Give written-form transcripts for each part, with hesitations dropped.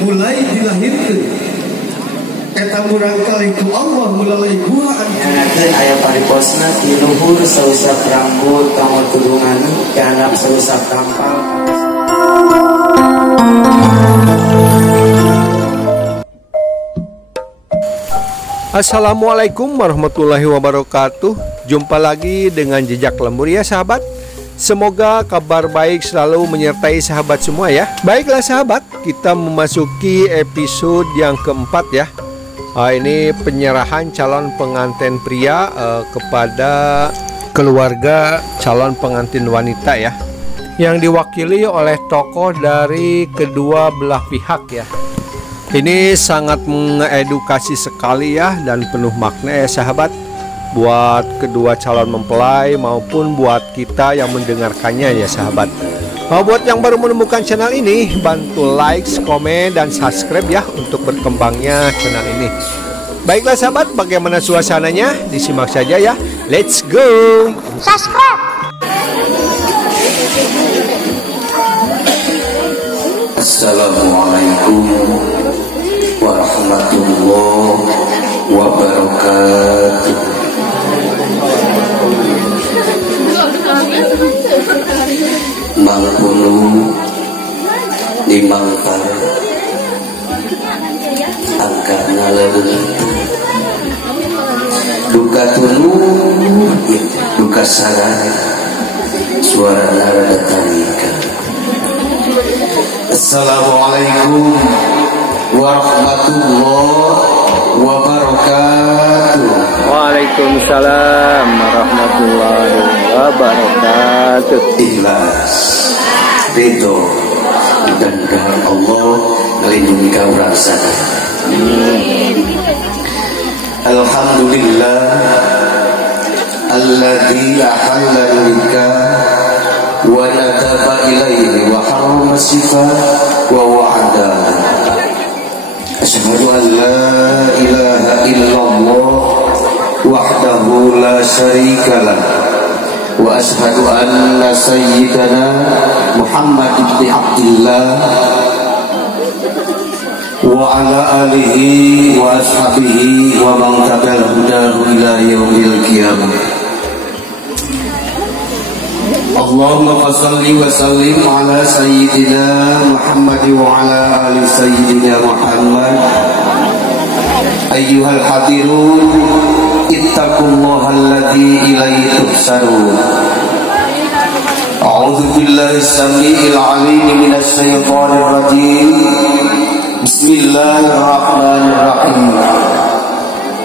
mulai dilahirkan eta murang kali ku Allah mulai buaan ngangatkeun aya pariposna di luhur sausap rambut kamot tudungan kanap sausap tampal. Assalamualaikum warahmatullahi wabarakatuh. Jumpa lagi dengan Jejak Lembur ya sahabat. Semoga kabar baik selalu menyertai sahabat semua ya. Baiklah sahabat, kita memasuki episode yang keempat ya. Ini penyerahan calon pengantin pria kepada keluarga calon pengantin wanita ya, yang diwakili oleh tokoh dari kedua belah pihak ya. Ini sangat mengedukasi sekali ya, dan penuh makna ya sahabat, buat kedua calon mempelai maupun buat kita yang mendengarkannya ya sahabat. Buat yang baru menemukan channel ini, bantu like, komen, dan subscribe ya untuk berkembangnya channel ini. Baiklah sahabat, bagaimana suasananya? Disimak saja ya. Let's go. Subscribe. Assalamualaikum warahmatullahi wabarakatuh. Mangkunu dimangkar angkarna leuweung duka tunu duka sarana suarana rada tarika. Assalamualaikum warahmatullahi wabarakatuh. Waalaikumsalam warahmatullahi wabarakatuh. Ikhlas, ridho, mudah-mudahan Allah melindungi kaum rasa. Alhamdulillah alladzi ahalla nikah wa nadaba ilaihi wa harrama sifa wa wa'ada. Asyhadu an la ilaha illallah wahdahu la syarikalah wa asyhadu anna sayyidana Muhammad ibn Abdillah wa ala alihi wa ashabihi wa man tabi'ahum ila yaumil qiyamah. Allahumma salli wa sallim ala sayyidina Muhammad wa ala ali sayyidina Muhammad. Ayyuhal hadirun, ittaqullaha alladzi ilaihi tuhsarun. A'udzu billahi as-sami'il 'alim minasy syaithanir rajim. Bismillahirrahmanirrahim.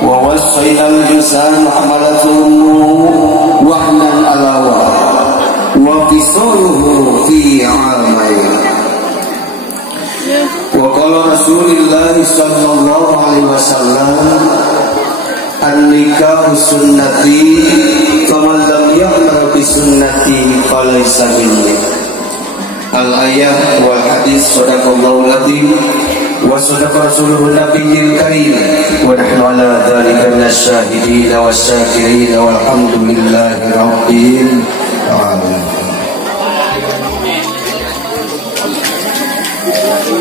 Wa wasainal insana hamalatuhu wahnan 'ala wa fisaluhu fi 'amain. Wa qala Rasulullah sallallahu alaihi wasallam, an-nikahu sunnati faman lam ya'mal bi sunnati falaysa minni. Al-ayat wal hadis sadaqallahu al-azim wa sadaqa rasuluhu nabiyil karim wa nahnu ala dzalika minasyahidin wasyakirin walhamdulillahi rabbil alamin.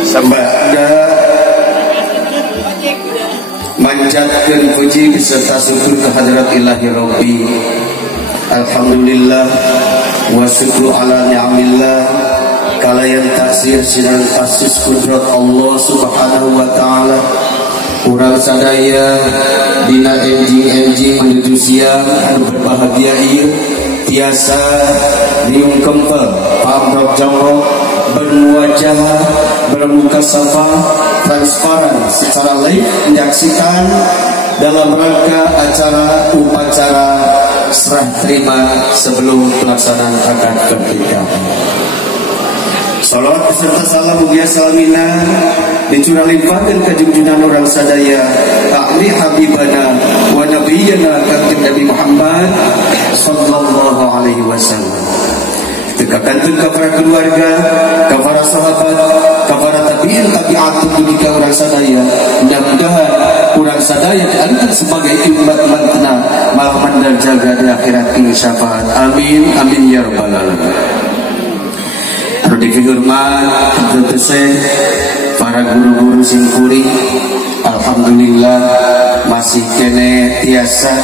Sambada manjatkeun puji beserta syukur kehadirat Ilahi Rabbi. Alhamdulillah wa syukru ala ni'amillah, kalayan taksir sinan tasis kudrat Allah subhanahu wa ta'ala. Urang sadaya dina enjing-enjing menuju siang anu berbahagia ieu tiasa riung kempel pamrok jongkok berwajah bermuka safa transparan secara live menyaksikan dalam rangka acara upacara serah terima sebelum pelaksanaan akad pernikahan. Salawat beserta salam mugia salamina dicurah limpahkan ke junjungan orang sadaya ahli habibana wa nabiyyana kanjeng Nabi Muhammad sallallahu alaihi wasallam. Tekakankeun ka para keluarga, ka para sahabat, ka para tabi'in tabi'atun dugi orang sadaya. Mudah-mudahan orang sadaya diangkat sebagai umat mantena malaman dan jaga di akhirat ing syafaat. Amin amin ya rabbal alamin. Anu dihormat Syekh, para guru-guru simkuring, alhamdulillah masih kene tiasa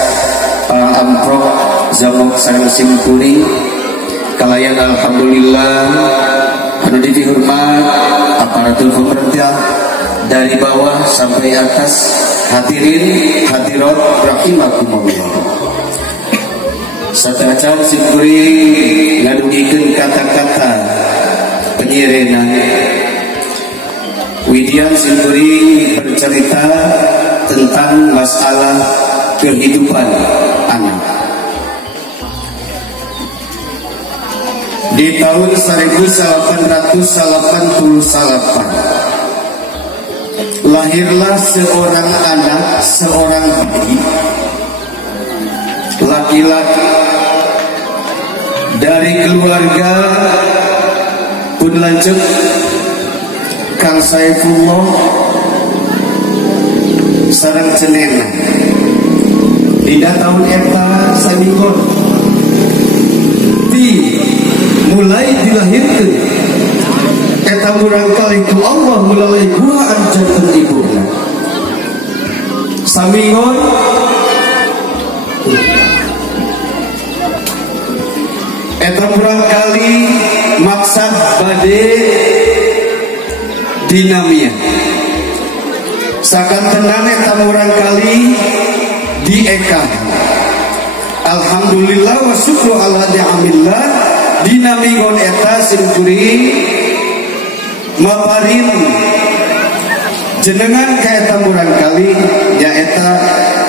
amprok zamok sareng simkuring kalayan alhamdulillah anu dihormat aparatur pemerintah dari bawah sampai atas, hadirin hadirat rahimakumullah. Satracan simkuring ngadugikeun kata-kata penyerenan. Widian simkuring bercerita tentang masalah kehidupan anak. Di tahun 1888 lahirlah seorang anak, seorang bayi laki-laki dari keluarga pun lanjut Kang Saifullah sareng cenena. Dina tahun eta saminggon mulai dilahirkan eta murangkali ku Allah melalui buaan janten ibunya. Saminggon eta murangkali maksad bade dinamia sakantenan eta murangkali dieka. Alhamdulillah wa syukru ala ni'amillah dinamigon eta simkuring maparin jenengan ka eta murangkali nyaeta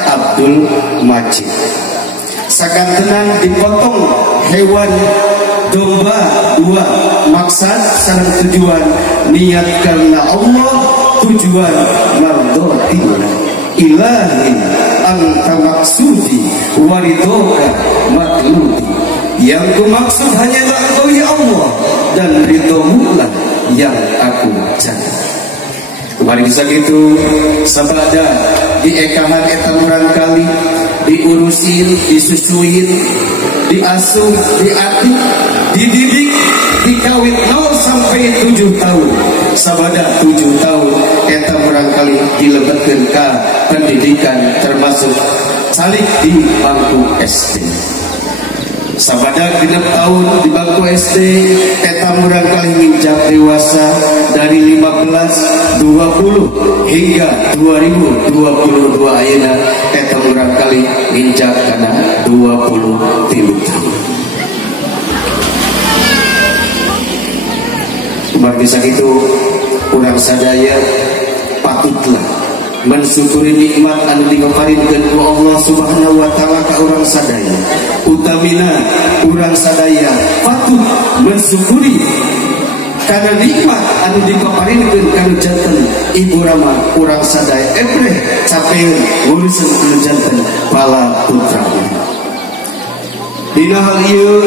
Abdul Majid. Sakantenan dipotong hewan domba dua, maksad sareng tujuan niat karena Allah, tujuan mardhatillah. Ilahi anta maksudi waridoka matludi. Yang ku maksud hanyalah Engkau ya Allah, dan ridhomu lah yang aku cari. Kemarin bisa gitu sabada di ekahan eta murangkali diurusin, disusuin, diasuh, diatik, dididik, dikawin 0 sampai 7 tahun. Sabada 7 tahun eta murangkali dilebetkeun ka pendidikan termasuk calik di bangku SD. Sabada 6 tahun di bangku SD eta murangkali nginjak dewasa dari 15, 20 hingga 2022 ayeuna eta murangkali nginjak kana 23 tahun. Umar bisa gitu urang sadaya patutlah mensyukuri nikmat anu diparinkeun ku Allah Subhanahu wa taala ka urang sadaya. Utamina urang sadaya patut mensyukuri karena nikmat anu diparinkeun kana janten Ibu Rama urang sadaya ebreh capeun ngurusin kana janten bala putra. Dina hal ieu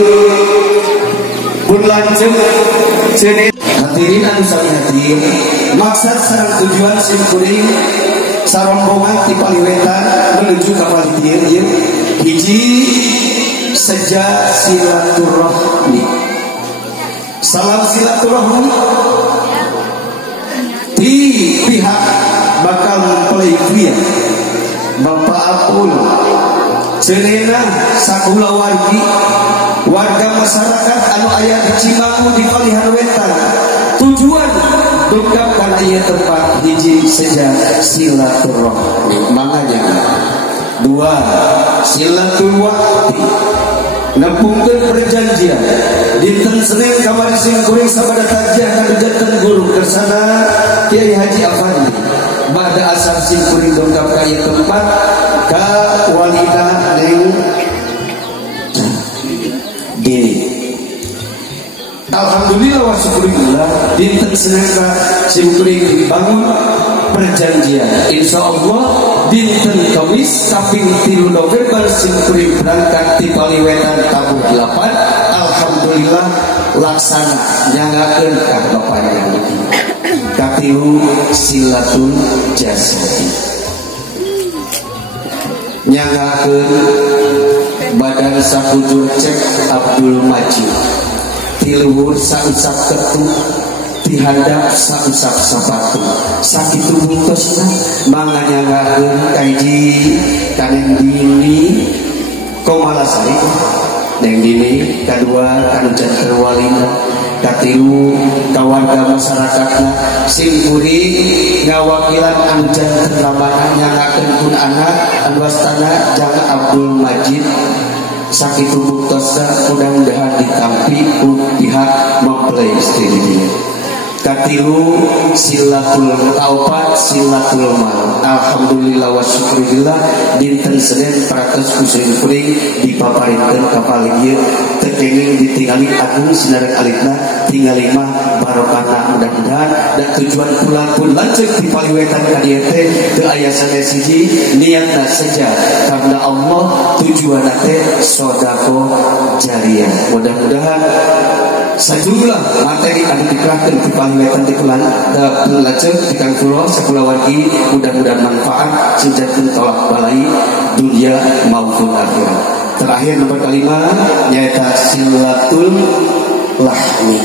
pun lanceuk cenah hadirin anu sami maksud sareng tujuan simkuring sarombongan ti Paliwetan menuju ka Palitier ieu hiji sejak silaturahmi. Salam silaturahmi di pihak bakal mempelai pria Bapak Apul cenena sakula warga masyarakat anu aya di Cimaku di Palihan Wetan. Tujuan dongkap kana ieu tempat hiji sejak silaturahmi manganya. 2 silaturahmi nepungkeun perjanjian dinten Senin kamari simkuring sabada tajiah kana janten guru kersana Kiai Haji Afandi bada asar simkuring dongkap ka ieu tempat ka walida neng Diri. Alhamdulillah wa syukurillah dinten Senin simkuring dibangun perjanjian. Insyaallah dinten Kamis kaping 3 November simkuring berangkat di Paliwetan tahun 8. Alhamdulillah laksana nyanggakeun ka bapaknya katilu silatul jasadi nyanggakeun badan sakujur cek Abdul Majid tiluhur sausak ketuk, dihandap sausak sapatu. Sakitu bungkusna manganyangakeun kaiji kanen dini komalasari neng dini kadua kanu janten walina katilu kawarga masyarakatna sing kuring ngawakilan anu janten lamana nyangakeun kun anak anu wastana Jang Abdul Majid sakitu buktosna mudah-mudahan ditampi ku pihak mempelai istri dia. Katilu silatul taubat silatul mal. Alhamdulillah wa syukurillah dinten Senin pratos kusurin kuring dipaparinkeun ka paling tekenging ditingali agung sinaran alitna tingali mah barokahna mudah-mudahan dan tujuan pulang pun lanceuk dipaliwetan ka dieu teh teu aya sanes siji niatna saja karena Allah tujuanna teh sedekah jariyah. Mudah-mudahan sajumlah materi anu dikerahkeun ti paliwetan ti pulan lanceuk ti Kang Pulo sakulawargi mudah-mudahan manfaat sinjanten tolak balai dunia maupun akhirat. Terakhir nomor kelima nyaeta silatul lahmi.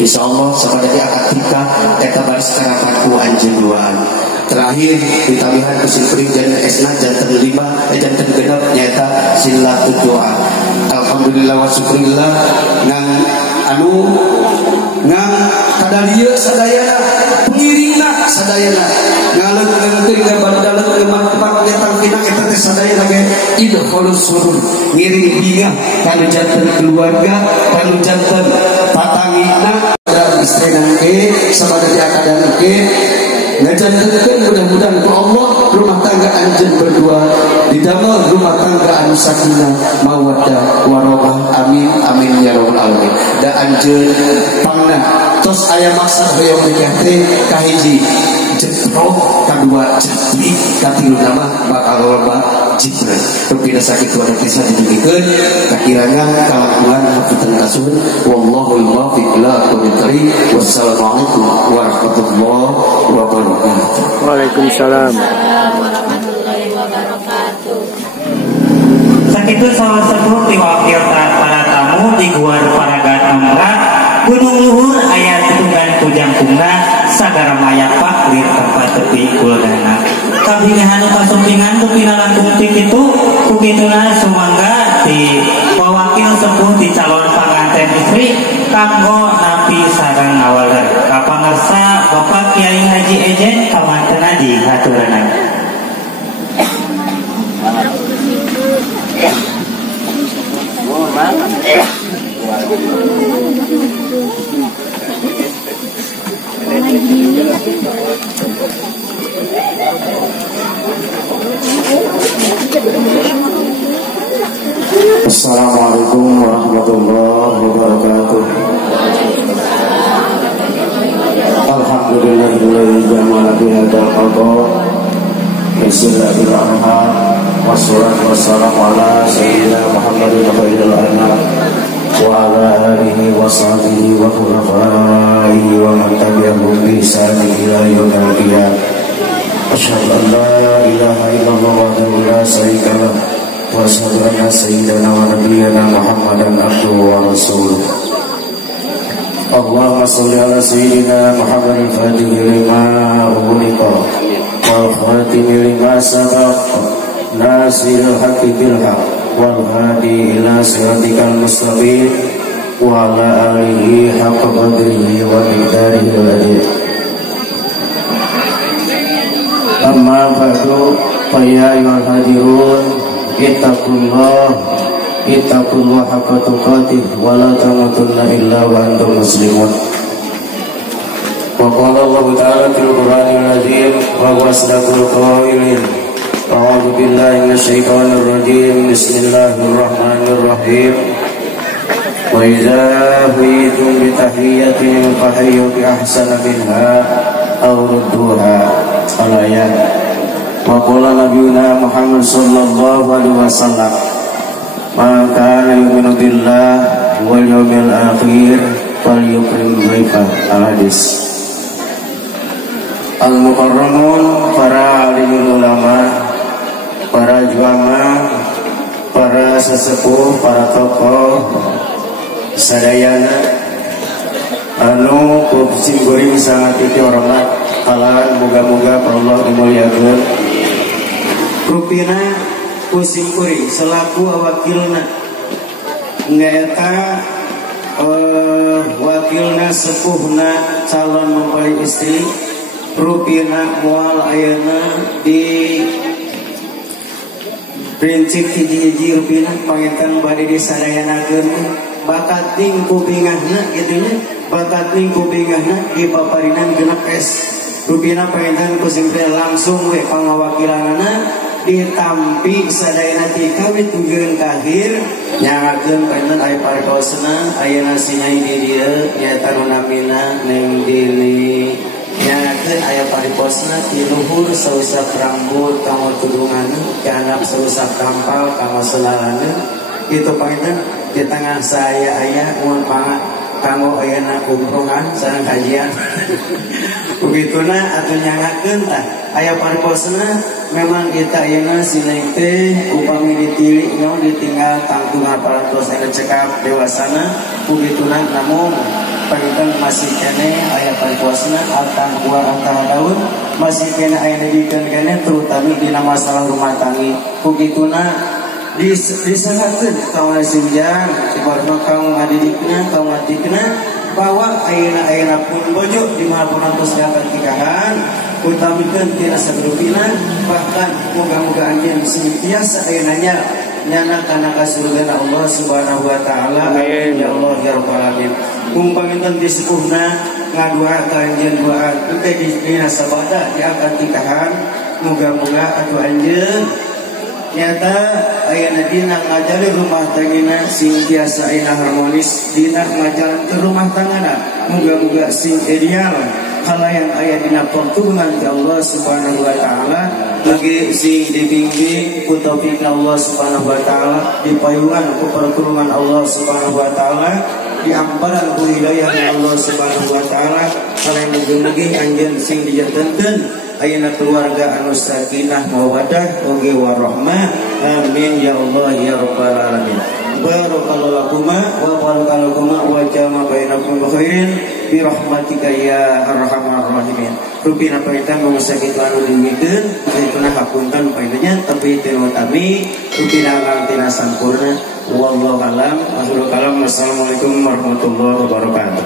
Insyaallah sabadagi akad nikah eta baris karapan ku anjeun duaan. Terakhir ditabihan kusin dan esna jantan 5 jantan genep nyaeta silatul doa. Alhamdulillah wa syukurillah ngang anu ngang kadalieu sadayana pengiringna sadayana ngaleungkeun teh bandaleun keman netang tina eta teh sadayana ge idkhulus surur ngiring bingah kana janten keluarga kana janten patangina istrina ge sabada diakadana ge ngajantenkeun mudah-mudahan ku Allah rumah tangga anjeun berdua didamel rumah tangga anu sakinah mawaddah warahmah amin amin ya rabbal alamin. Da anjeun pangna tos aya maksud hoyong nikah teh kahiji jeprok kadua jatri katilu nama bakal loba jibran rupina sakitu ada kisah didugikeun kakirangan kalakuan hafitan kasuhun wallahul muwaffiq ila aqwamit thoriq. Wassalamualaikum warahmatullahi wabarakatuh. Waalaikumsalam. Sakitu salah sepuh diwakil para tamu di Gua Paragan Amra Gunung Luhur aya tutungan kujang-kungna sagara maya pak di tempat tepi kuldana kabingahan kasumpingan tu pinalangkung ti kitu kukituna sumangga di pawakil sepuh di calon panganten istri kanggo napi sareng ngawaler kapangarsa Bapak Kiai Haji Ejen kamantena di hatureunana. Assalamualaikum warahmatullahi wabarakatuh. Alhamdulillahilladzi jamala bi hadzal qada. Bismillahirrahmanirrahim. Wassalatu wassalamu ala sayyidina Muhammadin khairil anam wa ala alihi wa sahbihi wa khulafaihi wa man tabi'ahum bi ihsan ila yaumil qiyamah. Asyhadu an la ilaha illallah wahdahu la syarika lah wa asyhadu anna sayyidana wa nabiyyana Muhammadan abduhu wa rasuluh. Allahumma shalli ala sayyidina Muhammadin fatihi lima ughliqa wal khatimi lima sabaqa nasirul haqqi bil haqq wal hadi ila siratikal mustaqim wa ala alihi haqqa qadrihi wa miqdarihi al-adil. Amma ba'du fa ya ayyuhal hadirun ittaqullah haqqa tuqatih wa la tamutunna illa wa antum muslimun. Wa qala Allah ta'ala fil Qur'anil azim wa huwa asdaqul qailin. A'udzu billahi minasyaitonir rajim. Bismillahirrahmanirrahim. Wa idza huyitum bi tahiyyatin fahayyu bi ahsana minha aw rudduha. Al-ayat. Wa qala nabiyuna Muhammad sallallahu alaihi wasallam man kana yu'minu billahi wal yawmil akhir falyukrim dhaifahu. Al-hadis. Al-mukarramun, para alim ulama, para jamaah, para sesepuh, para tokoh sadayana anu kucing goreng sangat itu orang kalan moga-moga Allah dimuliakeun. Rupina kucing goreng selaku wakilna ngaeta wakilna sepuhna calon mempelai istri. Rupina mual ayeuna di prinsip hiji-hiji rupina pangetan bade disadayanakeun bakat ning kupingahna kitu nya bakat ning kupingahna dipaparinan genep es. Rupina pangetan kusim langsung we pangawakilanana ditampi sadayana ti kawit dugeun kahir nyangakeun pangetan aya parekosna ayeuna sinyai di dieu nyaeta nu namina Neng Dili nyangakeun aya pariposna ti luhur sausap rambut kanggo tudungan kana sausap tampal kanggo selalana kitu pangetan di tengah saya aya mun pangat kanggo ayeuna kumpungan sareng kajian begituna atuh nyangakeun tah aya pariposna memang kita ayeuna sineng teh upami ditilik nyaho ditinggal tangtungan parantos aya cekap dewasana begituna namun pangetan masih kene aya pariposna atang buah atang daun masih kene aya dibikeun kene terutama dina masalah rumah tangga begituna disangakeun kaum sinjang ibaratna kaum ngadidikna kaum ngatikna bahwa ayeuna pun bojo di mana pun antos dapat nikahan utamikeun tina sagrupina bahkan moga-moga anjeun senantiasa ayeuna nyana kana ka surga Allah Subhanahu wa taala. Amin ya Allah ya rabbal alamin. Mumpangkeun di sepuhna ngadua ka anjeun doa teh dina sabada diangkat nikahan moga-moga atuh anjeun nyata ayeuna dina ngajalin rumah tanggana sing biasa ayeuna harmonis dina ngajalan ke rumah tanggana moga-moga sing ideal halayan aya dina pertulungan ke Allah Subhanahu wa taala lagi sing dibimbing ku taufik Allah Subhanahu wa taala dipayungan ku pertulungan Allah Subhanahu wa taala diamparan ku hidayah Allah Subhanahu wa taala sareng mugi-mugi anjeun sing dijantenkeun ayeuna keluarga anu sakinah mawaddah oge warahmah. Amin ya Allah ya rabbal alamin. Barakallahu lakuma wa barakalakuma wa jama bainakum bi khairin bi rahmatika ya arhamar rahimin. Rupina pangetan mangsa kitu anu diwikeun kituna hapunten painanya tapi teu tami rupina ngantina sampurna wallahu alam. Akhirul kalam. Assalamualaikum warahmatullahi wabarakatuh.